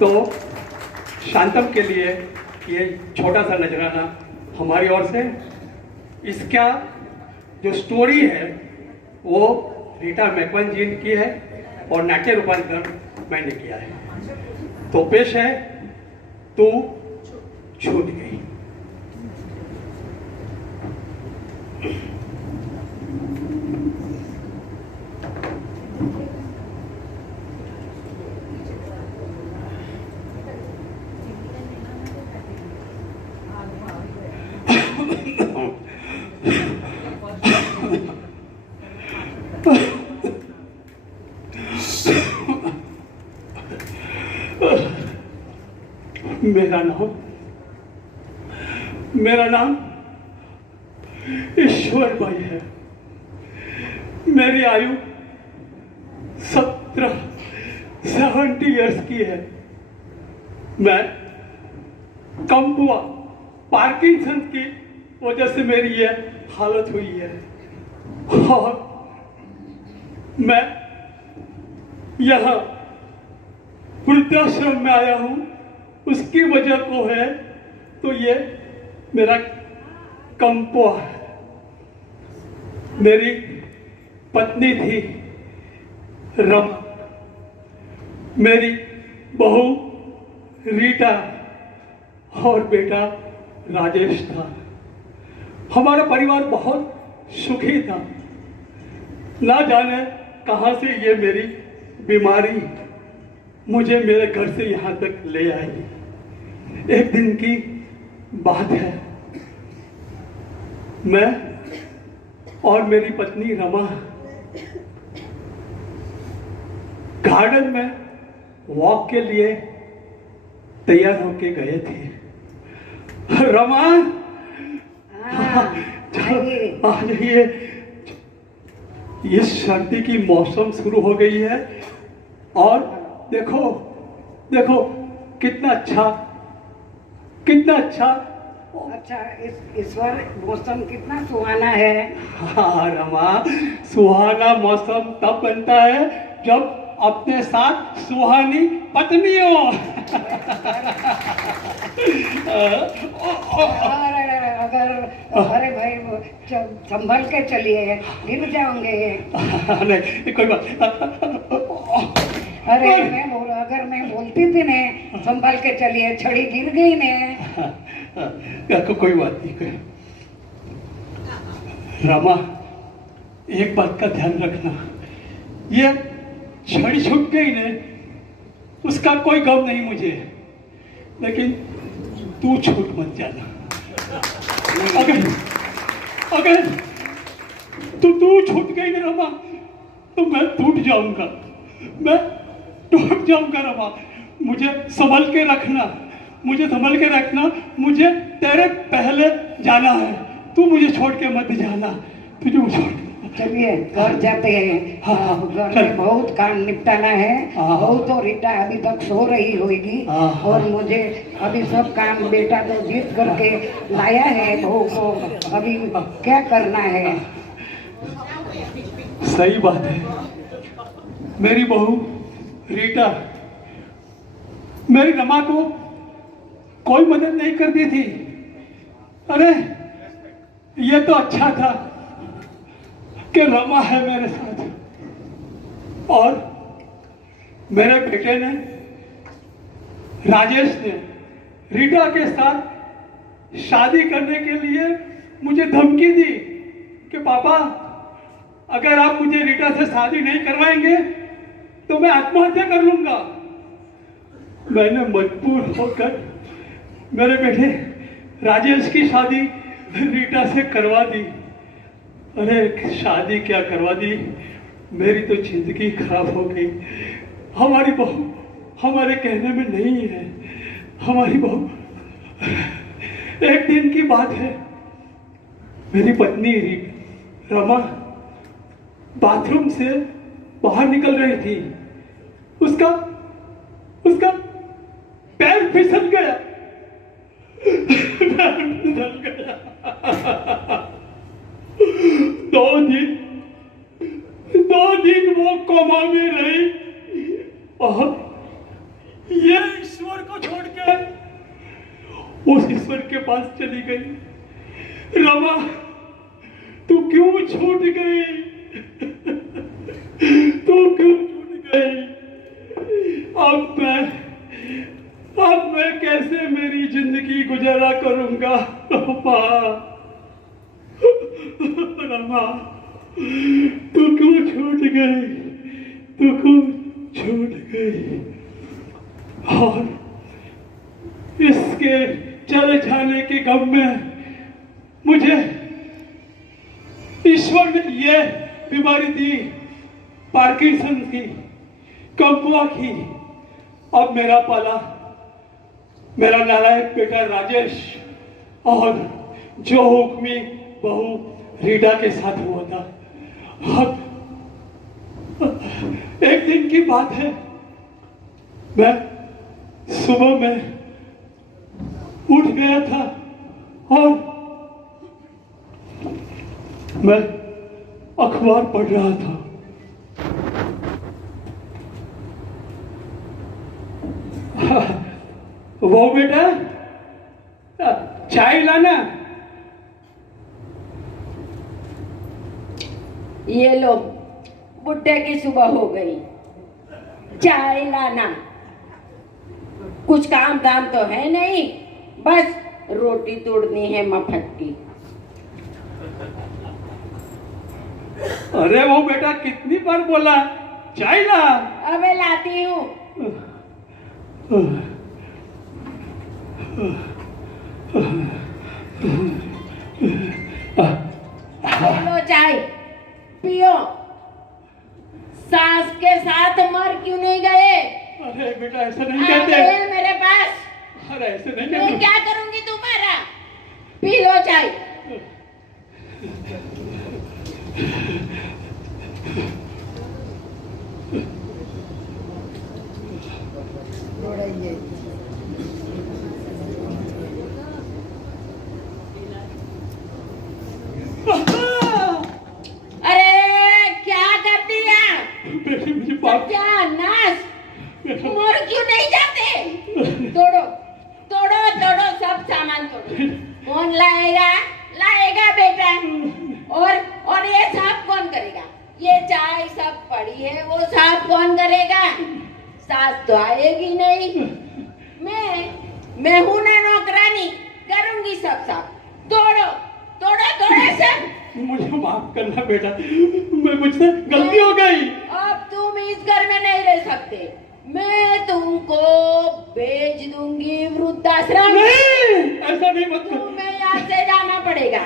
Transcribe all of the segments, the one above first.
तो शांतम के लिए ये छोटा सा नजराना हमारी ओर से। इसका जो स्टोरी है वो रीटा मैकवन जी की है और नाट्य रूपांतरण मैंने किया है। तो पेश है तू छूट गई। मेरा नाम ईश्वर भाई है। मेरी आयु 70 इयर्स की है। मैं कम हुआ पार्किंसन की वजह से मेरी ये हालत हुई है और मैं यहाँ वृद्धाश्रम में आया हूँ। उसकी वजह को है तो ये मेरा कंपो है। मेरी पत्नी थी रम, मेरी बहू रीटा और बेटा राजेश था। हमारा परिवार बहुत सुखी था। ना जाने कहां से ये मेरी बीमारी मुझे मेरे घर से यहाँ तक ले आई। एक दिन की बात है, मैं और मेरी पत्नी रमा गार्डन में वॉक के लिए तैयार होके गए थे। रमा आ जाइए, ये सर्दी की मौसम शुरू हो गई है और देखो देखो कितना अच्छा इस बार मौसम कितना सुहाना है। हाँ रमा, सुहाना मौसम तब बनता है जब अपने साथ सुहानी पत्नी हो। अरे भाई संभल के चलिए, गिर जाओगे। नहीं कोई बात। अरे अगर मैं बोलती थी ने संभल के चलिए, छड़ी गिर गई ने। कोई बात नहीं। रमा, एक बात का ध्यान रखना, ये छड़ी छूट गई ने उसका कोई गम नहीं मुझे, लेकिन तू छूट मत जाना। अगर तू छूट गई ना रमा तो मैं टूट जाऊंगा, मैं टूट जाऊंगा रमा। मुझे संभल के रखना, मुझे तेरे पहले जाना है। तू मुझे छोड़ के मत जाना, तुझे छोड़। चलिए घर जाते हैं। हाँ, घर में बहुत काम निपटाना है। बहू तो रीटा अभी तक सो रही होगी और मुझे अभी सब काम बेटा तो जीत करके लाया है। बहू को अभी क्या करना है। सही बात है। मेरी बहू रीटा मेरी रमा को कोई मदद नहीं करती थी। अरे ये तो अच्छा था कि रमा है मेरे साथ। और मेरे बेटे ने, राजेश ने रीटा के साथ शादी करने के लिए मुझे धमकी दी कि पापा अगर आप मुझे रीटा से शादी नहीं करवाएंगे तो मैं आत्महत्या कर लूंगा। मैंने मजबूर होकर मेरे बेटे राजेश की शादी रीटा से करवा दी। अरे शादी क्या करवा दी, मेरी तो जिंदगी खराब हो गई। हमारी बहू हमारे कहने में नहीं है। हमारी बहू, एक दिन की बात है, मेरी पत्नी रमा बाथरूम से बाहर निकल रही थी। उसका पैर फिसल गया। दो दिन वो कोमा में रही और ये ईश्वर को छोड़ के उस ईश्वर के पास चली गई। रमा, तू क्यों छूट गई? तू क्यों छूट गई? अब मैं कैसे मेरी जिंदगी गुजारा करूंगा? रमा, तू क्यों छूट गई? तू क्यों छूट गई? और इसके चले जाने के गम में मुझे ईश्वर ने ये बीमारी दी, पार्किंसन की, कंपुआ की। अब मेरा पाला मेरा नालायक बेटा राजेश और जो हुक्मी बहू रीडा के साथ हुआ था। अब एक दिन की बात है, मैं सुबह में उठ गया था और मैं अखबार पढ़ रहा था। वो बेटा, चाय लाना। ये लो, बुड्ढे की सुबह हो गई, चाय लाना। कुछ काम धाम तो है नहीं, बस रोटी तोड़नी है मफत की। अरे वो बेटा, कितनी बार बोला चाय ला। अबे लाती हूँ। लो चाय पियो। सास के साथ मर क्यों नहीं गए? अरे बेटा, ऐसा नहीं आ कहते। गए मेरे पास। अरे ऐसे नहीं मैं कहते। क्या करूंगी तुम्हारा? पी लो चाय। अरे क्या कर दिया? बेटी, मुझे पाप। क्या नाश? मर क्यों नहीं जाते? तोड़ो तोड़ो तोड़ो, सब सामान तोड़ो। कौन लाएगा? लाएगा बेटा। और ये साफ कौन करेगा? ये चाय सब पड़ी है, वो साफ कौन करेगा? सास तो आएगी नहीं। मैं हूं ना नौकरानी, करूंगी सब साफ। तोड़ो तोड़ो तोड़ो सब। मुझे माफ करना बेटा, मैं मुझसे गलती हो गई। अब तुम इस घर में नहीं रह सकते। मैं तुमको भेज दूंगी वृद्धाश्रम। नहीं, ऐसा नहीं मत करो। तुम्हें यहाँ से जाना पड़ेगा।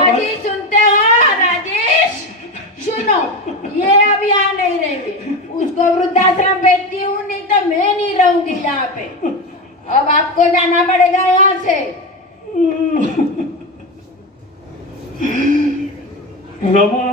अजी सुनते हो राजेश? सुनो, ये अब यहाँ नहीं रहेंगे। उसको वृद्धाश्रम भेजती हूँ, नहीं तो मैं नहीं रहूंगी यहाँ पे। अब आपको जाना पड़ेगा यहाँ से। रमा,